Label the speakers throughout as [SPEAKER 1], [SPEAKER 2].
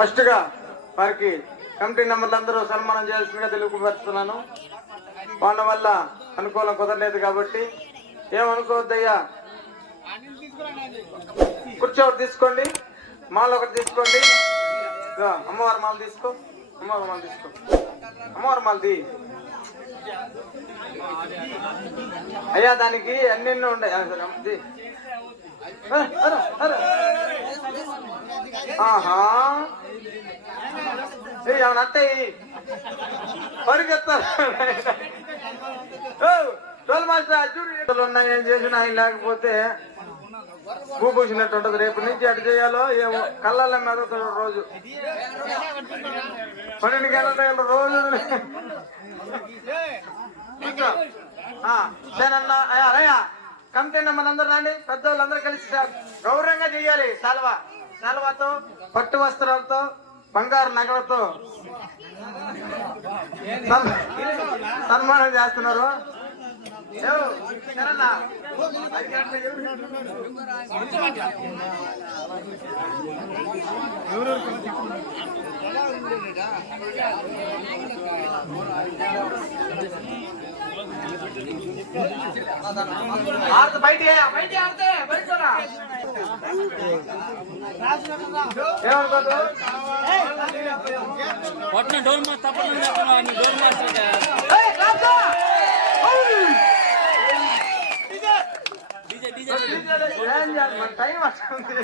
[SPEAKER 1] ఫస్ట్గా వారికి కమిటీ నెంబర్లు అందరూ సన్మానం చేయాల్సిందిగా తెలుపుపరుస్తున్నాను వాళ్ళ వల్ల అనుకూలం కుదరలేదు కాబట్టి ఏమనుకోవద్దయ్యా? కుర్చీ ఒకటి తీసుకోండి. మాల ఒకటి తీసుకోండి. అమ్మవారి మాల తీసుకో. అమ్మవారి మాల తీసుకో. అమ్మవారి మాల తీ. అయ్యా దానికి అన్ని ఉన్నాయి. సరే, ఆహా. ఏమన్నా అట్టయి పరిగెత్తారు? టోల్ మాస్టర్ చూడు ఉన్నాయి ఏం చేసినా ఆయన లేకపోతే పూపూసినట్టు ఉంటుంది రేపు నుంచి అటు చేయాలో ఏమో కళ్ళల్లో మెదతాడు రోజు. పన్నెండు గంటల రోజు. ఇంకా, ఆ, అయ్యా కమిటీ మనందరూ రండి. పెద్దవాళ్ళందరూ కలిసి సార్ గౌరవంగా చేయాలి శాల్వ. శాల్వాతో పట్టు వస్త్రాలతో బంగారు నగలతో. సన్- సన్మానం చేస్తున్నారు. ఏవ్, సరేనా? ఆడత బయట బయట ఆడితే బయట ఏమనుకోదు
[SPEAKER 2] కొట్టిన డోల్ మాస్టర్ తప్పకుండా చెప్తున్నావు నీ డోల్ మాస్టర్
[SPEAKER 1] ఏం చేయాలి? మన టైం వస్తుంది.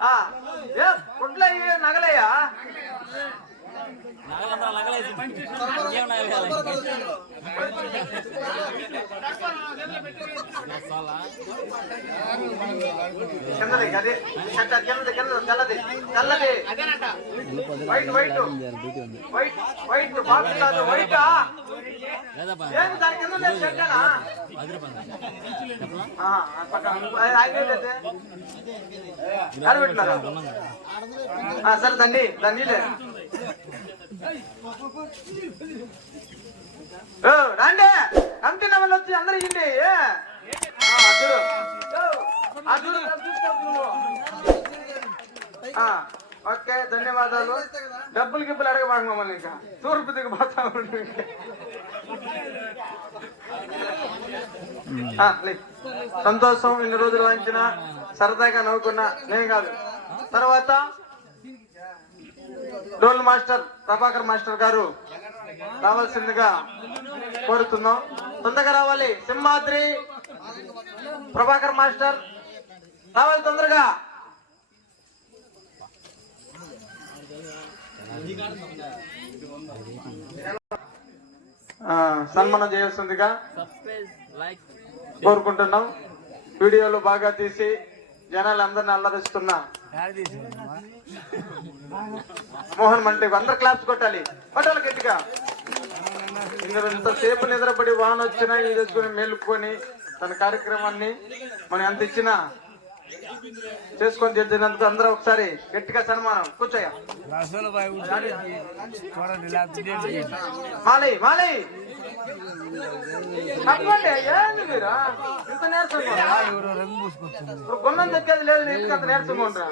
[SPEAKER 1] ఆ, ఏ గుడ్ల ఇవి నగలయ్యా కిందది అదే చెట్ట కిందది కింద తెల్లది తెల్లది white white white white box కాదు వైట్ సరే దండి. ఓ, రండి. కమిటీ నెంబర్లు వచ్చి అందరు. ఆ, ఓకే ధన్యవాదాలు. డబ్బులు గిబ్బులు అడగబాక మమ్మల్ని ఇంకా. తూర్పు ఆ, లే. సంతోషం ఇన్ని రోజులు వాయించిన సరదాగా నవ్వుకున్నా నేను కాదు. తర్వాత డోల్ మాస్టర్ ప్రభాకర్ మాస్టర్ గారు రావాల్సిందిగా కోరుతున్నాం. తొందరగా రావాలి. సింహాద్రి ప్రభాకర్ మాస్టర్ రావాలి తొందరగా. సన్మానం చేయాల్సిందిగా కోరుకుంటున్నాం. వీడియోలు బాగా తీసి జనాలు అందరిని అల్లరిస్తున్నా. మోహన్ మంటే అందరు క్లాప్స్ కొట్టాలి. కొట్టాలి గట్టిగా. ఇందులో ఇంతసేపు నిద్రపడి వాన వచ్చినా ఇది తెచ్చుకొని మేలుకొని తన కార్యక్రమాన్ని మనం ఎంత ఇచ్చినా చేసుకొని తీర్చినందుకు అందరూ ఒకసారి గట్టిగా సన్మానం. కూర్చోయా మాలై ఇంత ఇప్పుడు లేదు ఎందుకు అంత నేర్చుకుంటా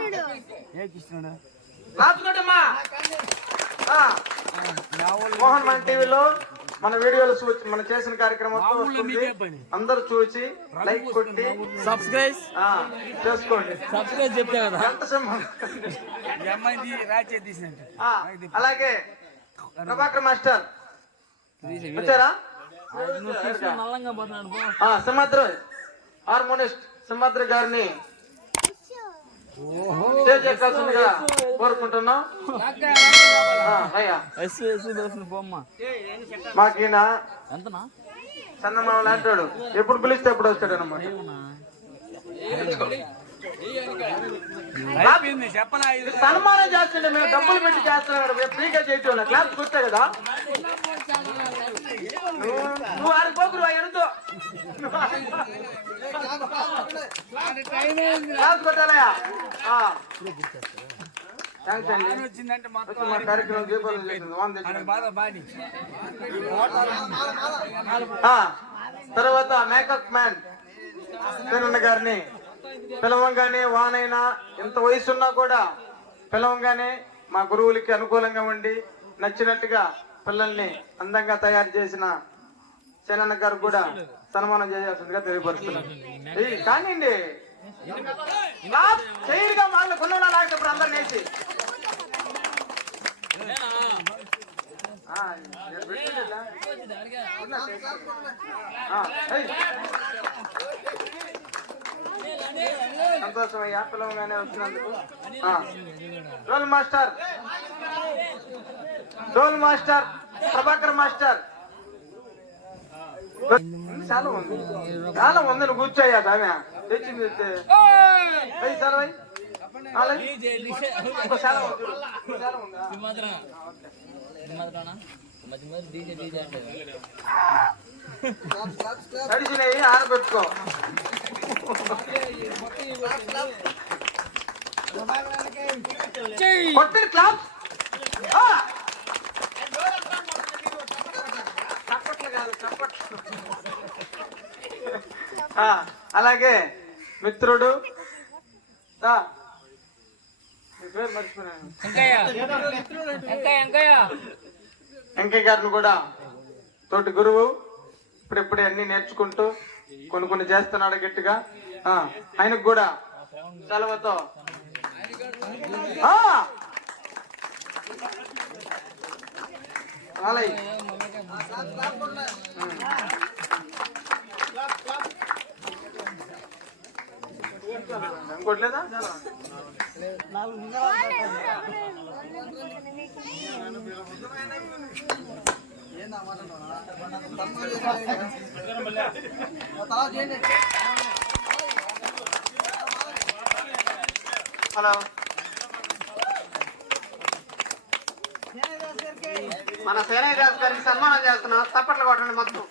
[SPEAKER 1] మోహన్ మన టీవీలో మన వీడియోలు చూసి మనం చేసిన కార్యక్రమం అందరూ చూసి లైక్ కొట్టి
[SPEAKER 2] సబ్స్క్రైబ్
[SPEAKER 1] చేసుకోండి.
[SPEAKER 2] సబ్స్క్రైబ్ చెప్తా కదా?
[SPEAKER 1] ఎంత సింహం అలాగే ప్రభాకర్ మాస్టర్. వచ్చారా? సింహాద్రి హార్మోనిస్ట్ సింహాద్రి గారిని కోరుకుంటున్నాం. ఆ, అయ్యా.
[SPEAKER 2] ఎస్ ఎస్ దోస్తులు పోమ్మ
[SPEAKER 1] మాకు ఈయన
[SPEAKER 2] ఎంతనా?
[SPEAKER 1] చందమామ లాంటాడు. ఎప్పుడు పిలిస్తే ఎప్పుడు వస్తాడు అనమాట సన్మానం చేస్తుంటే మేము డబ్బులు పెట్టి చేస్తున్నాం ఫ్రీగా చేయటం క్లాస్ కూర్చో కదా? నువ్వు నువ్వు అండి మా కార్యక్రమం దీపావళి చేసింది తర్వాత మేకప్ మ్యాన్ సేనన్న గారిని పిలవంగానే వానైనా ఎంత వయసున్నా కూడా పిలవంగానే మా గురువులకి అనుకూలంగా ఉండి నచ్చినట్టుగా పిల్లల్ని అందంగా తయారు చేసిన సేనన్న గారు కూడా సన్మానం చేయాల్సిందిగా తెలియపరుస్తున్నాను కానీ కానివ్వండి క్లాప్ చేయరుగా వాళ్ళు కొన్నా లాగేటప్పుడు అందరు నేసి సంతోషం అయ్యా పిలవగానే వచ్చినందుకు. Role master. Role master. Prabhakar master. చాలా ఉంది చాలా ఉంది నువ్వు కూర్చోయ్యా సామె తెచ్చింది
[SPEAKER 2] అంటే
[SPEAKER 1] తడిసినవి ఆరబెట్టుకో కొట్టిన క్లాప్. ఆ! చప్పట్లు కాదు చప్పట్లు. ఆ, అలాగే మిత్రుడు.
[SPEAKER 2] వెంకయ్య.
[SPEAKER 1] గారిని కూడా తోటి గురువు. ఇప్పుడిప్పుడే అన్ని నేర్చుకుంటూ కొన్ని కొన్ని చేస్తున్నాడు గట్టిగా. ఆయనకు కూడా సెలవుతో! అలాయ్. ఇంకోటి లేదా చాలా. హలో మన సేనయ్య దాస్ గారికి సన్మానం చేస్తున్నాం తప్పట్లు కొట్టండి మొత్తం.